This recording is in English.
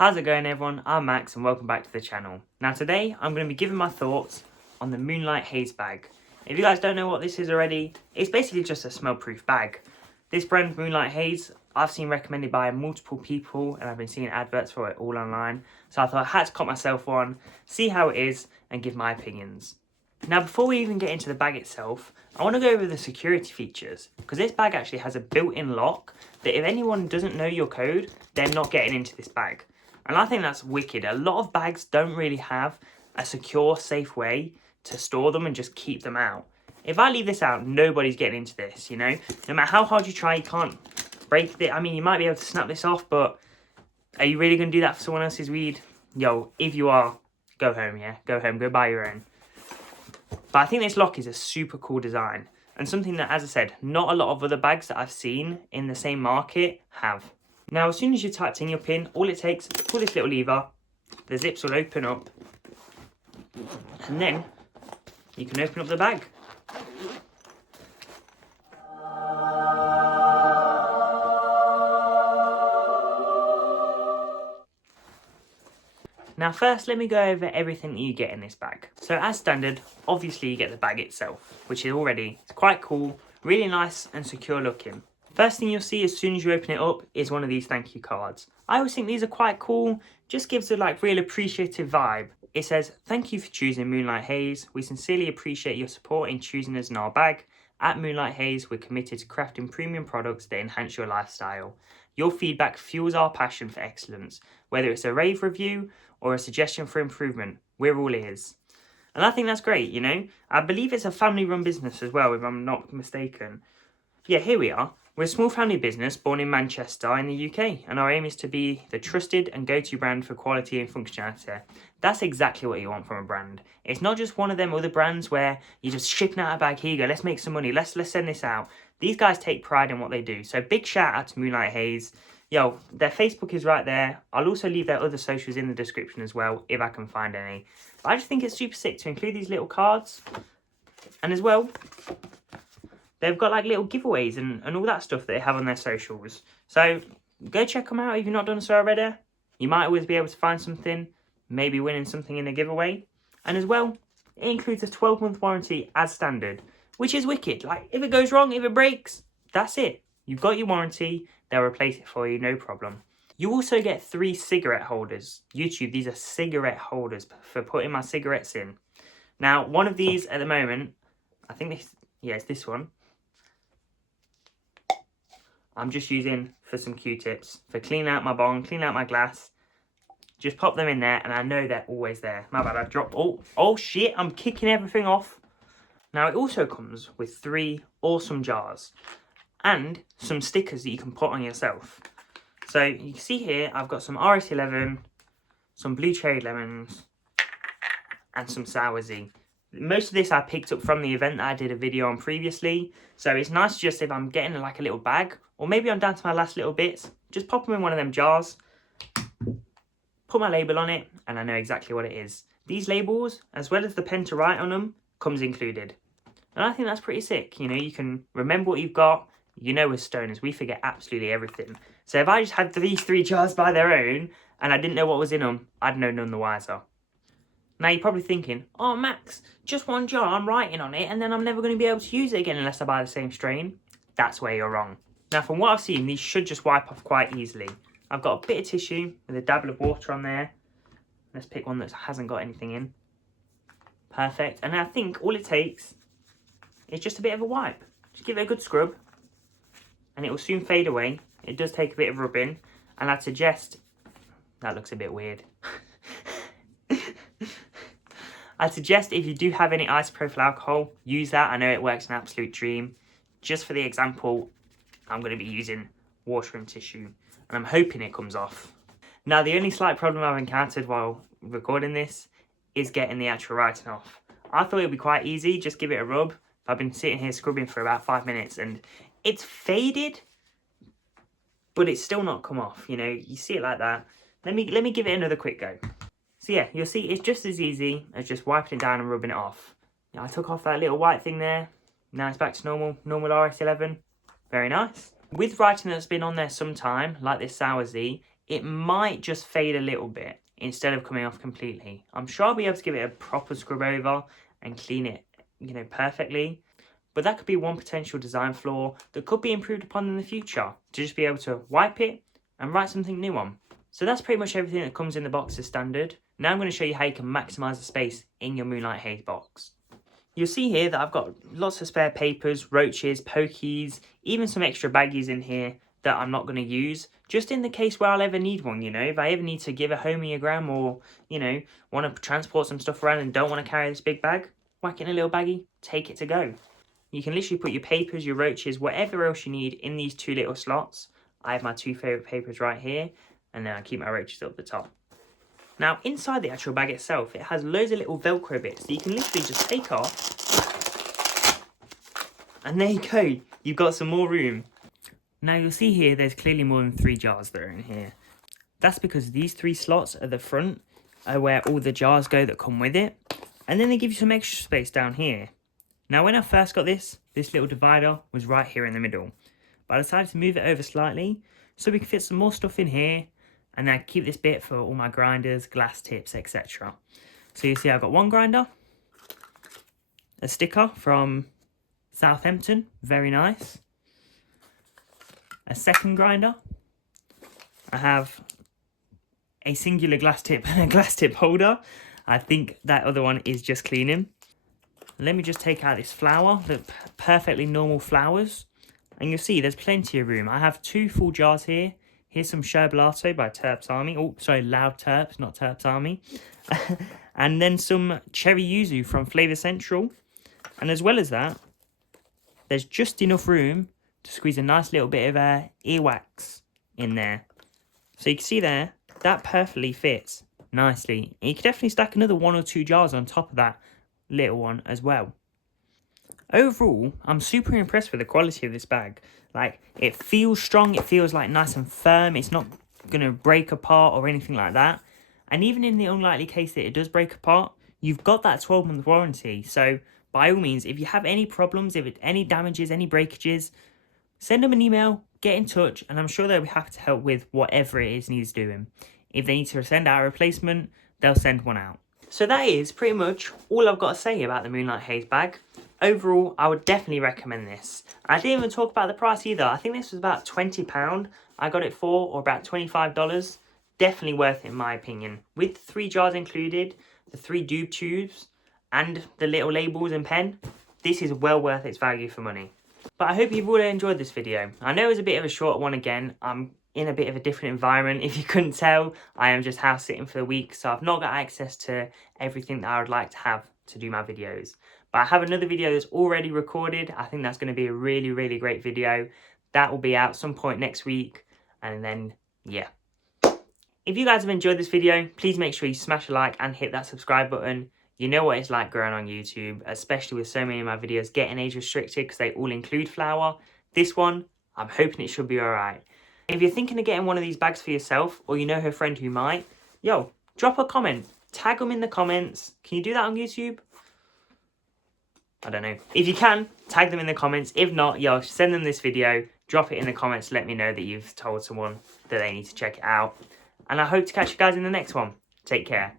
How's it going everyone? I'm Max and welcome back to the channel. Now today I'm going to be giving my thoughts on the Moonlight Haze bag. If you guys don't know what this is already, it's basically just a smell-proof bag. This brand Moonlight Haze I've seen recommended by multiple people and I've been seeing adverts for it all online. So I thought I had to cop myself one, see how it is and give my opinions. Now before we even get into the bag itself, I want to go over the security features because this bag actually has a built-in lock that if anyone doesn't know your code, they're not getting into this bag. And I think that's wicked. A lot of bags don't really have a secure, safe way to store them and just keep them out. If I leave this out, nobody's getting into this, you know? No matter how hard you try, you can't break it. I mean, you might be able to snap this off, but are you really going to do that for someone else's weed? Yo, if you are, go home, yeah? Go home, go buy your own. But I think this lock is a super cool design. And something that, as I said, not a lot of other bags that I've seen in the same market have. Now, as soon as you typed in your PIN, all it takes is pull this little lever, the zips will open up, and then you can open up the bag. Now first, let me go over everything that you get in this bag. So as standard, obviously you get the bag itself, which is already quite cool, really nice and secure looking. First thing you'll see as soon as you open it up is one of these thank you cards. I always think these are quite cool, just gives a real appreciative vibe. It says, "Thank you for choosing Moonlight Haze. We sincerely appreciate your support in choosing us in our bag. At Moonlight Haze, we're committed to crafting premium products that enhance your lifestyle. Your feedback fuels our passion for excellence. Whether it's a rave review or a suggestion for improvement, we're all ears." And I think that's great, you know. I believe it's a family-run business as well, if I'm not mistaken. Yeah, here we are. We're a small family business born in Manchester in the UK, and our aim is to be the trusted and go-to brand for quality and functionality. That's exactly what you want from a brand. It's not just one of them other brands where you're just shipping out a bag, here you go, let's make some money, let's send this out. These guys take pride in what they do. So big shout out to Moonlight Haze. Yo, their Facebook is right there. I'll also leave their other socials in the description as well, if I can find any. But I just think it's super sick to include these little cards. And as well, they've got little giveaways and all that stuff that they have on their socials. So go check them out if you've not done so already. You might always be able to find something, maybe winning something in a giveaway. And as well, it includes a 12-month warranty as standard, which is wicked. If it goes wrong, if it breaks, that's it. You've got your warranty, they'll replace it for you, no problem. You also get 3 cigarette holders. YouTube, these are cigarette holders for putting my cigarettes in. Now, one of these at the moment, I think it's this one. I'm just using for some Q-tips, for cleaning out my bong, cleaning out my glass. Just pop them in there and I know they're always there. My bad, I've dropped, oh shit, I'm kicking everything off. Now it also comes with 3 awesome jars and some stickers that you can put on yourself. So you can see here, I've got some RS11, some blue cherry lemons and some sour Z. Most of this I picked up from the event that I did a video on previously. So it's nice just if I'm getting a little bag, or maybe I'm down to my last little bits, just pop them in one of them jars, put my label on it, and I know exactly what it is. These labels, as well as the pen to write on them, comes included. And I think that's pretty sick. You know, you can remember what you've got. You know, as stoners, we forget absolutely everything. So if I just had these 3 jars by their own, and I didn't know what was in them, I'd know none the wiser. Now you're probably thinking, oh Max, just one jar, I'm writing on it and then I'm never going to be able to use it again unless I buy the same strain. That's where you're wrong. Now from what I've seen, these should just wipe off quite easily. I've got a bit of tissue with a dabble of water on there. Let's pick one that hasn't got anything in. Perfect. And I think all it takes is just a bit of a wipe. Just give it a good scrub and it will soon fade away. It does take a bit of rubbing and I'd suggest, that looks a bit weird. I'd suggest if you do have any isopropyl alcohol, use that. I know it works an absolute dream. Just for the example, I'm going to be using water and tissue and I'm hoping it comes off. Now the only slight problem I've encountered while recording this is getting the actual writing off. I thought it would be quite easy, just give it a rub. I've been sitting here scrubbing for about 5 minutes and it's faded, but it's still not come off, you know, you see it like that. Let me give it another quick go. So yeah, you'll see it's just as easy as just wiping it down and rubbing it off. Now, I took off that little white thing there. Now it's back to normal RS11. Very nice. With writing that's been on there some time, like this Sour Z, it might just fade a little bit instead of coming off completely. I'm sure I'll be able to give it a proper scrub over and clean it, you know, perfectly. But that could be one potential design flaw that could be improved upon in the future, to just be able to wipe it and write something new on. So that's pretty much everything that comes in the box as standard. Now I'm going to show you how you can maximise the space in your Moonlight Haze box. You'll see here that I've got lots of spare papers, roaches, pokies, even some extra baggies in here that I'm not going to use, just in the case where I'll ever need one, you know, if I ever need to give a homeogram or, you know, want to transport some stuff around and don't want to carry this big bag, whack it in a little baggie, take it to go. You can literally put your papers, your roaches, whatever else you need in these two little slots. I have my two favourite papers right here, and then I keep my roaches up the top. Now, inside the actual bag itself, it has loads of little Velcro bits that you can literally just take off. And there you go, you've got some more room. Now, you'll see here, there's clearly more than 3 jars that are in here. That's because these 3 slots at the front are where all the jars go that come with it. And then they give you some extra space down here. Now, when I first got this little divider was right here in the middle. But I decided to move it over slightly so we can fit some more stuff in here. And then I keep this bit for all my grinders, glass tips, etc. So you see I've got one grinder. A sticker from Southampton, very nice. A second grinder. I have a singular glass tip and a glass tip holder. I think that other one is just cleaning. Let me just take out this flour, the perfectly normal flowers. And you'll see there's plenty of room. I have 2 full jars here. Here's some Sherbalato by Terps Army. Oh, sorry, Loud Terps, not Terps Army. And then some Cherry Yuzu from Flavour Central. And as well as that, there's just enough room to squeeze a nice little bit of earwax in there. So you can see there, that perfectly fits nicely. And you can definitely stack another 1 or 2 jars on top of that little one as well. Overall, I'm super impressed with the quality of this bag. Like, it feels strong, it feels like nice and firm, it's not going to break apart or anything like that. And even in the unlikely case that it does break apart, you've got that 12-month warranty. So by all means, if you have any problems, any damages, any breakages, send them an email, get in touch, and I'm sure they'll be happy to help with whatever it is needs doing. If they need to send out a replacement, they'll send one out. So that is pretty much all I've got to say about the Moonlight Haze bag. Overall, I would definitely recommend this. I didn't even talk about the price either. I think this was about £20 I got it for, or about $25. Definitely worth it in my opinion. With 3 jars included, the 3 doob tubes, and the little labels and pen, this is well worth its value for money. But I hope you've all enjoyed this video. I know it was a bit of a short one again. I'm in a bit of a different environment. If you couldn't tell, I am just house sitting for the week, so I've not got access to everything that I would like to have to do my videos. But I have another video that's already recorded. I think that's going to be a really, really great video. That will be out some point next week. And then, yeah. If you guys have enjoyed this video, please make sure you smash a like and hit that subscribe button. You know what it's like growing on YouTube, especially with so many of my videos getting age restricted because they all include flour. This one, I'm hoping it should be alright. If you're thinking of getting one of these bags for yourself, or you know a friend who might, yo, drop a comment. Tag them in the comments. Can you do that on YouTube? I don't know. If you can, tag them in the comments. If not, yo, send them this video. Drop it in the comments. Let me know that you've told someone that they need to check it out. And I hope to catch you guys in the next one. Take care.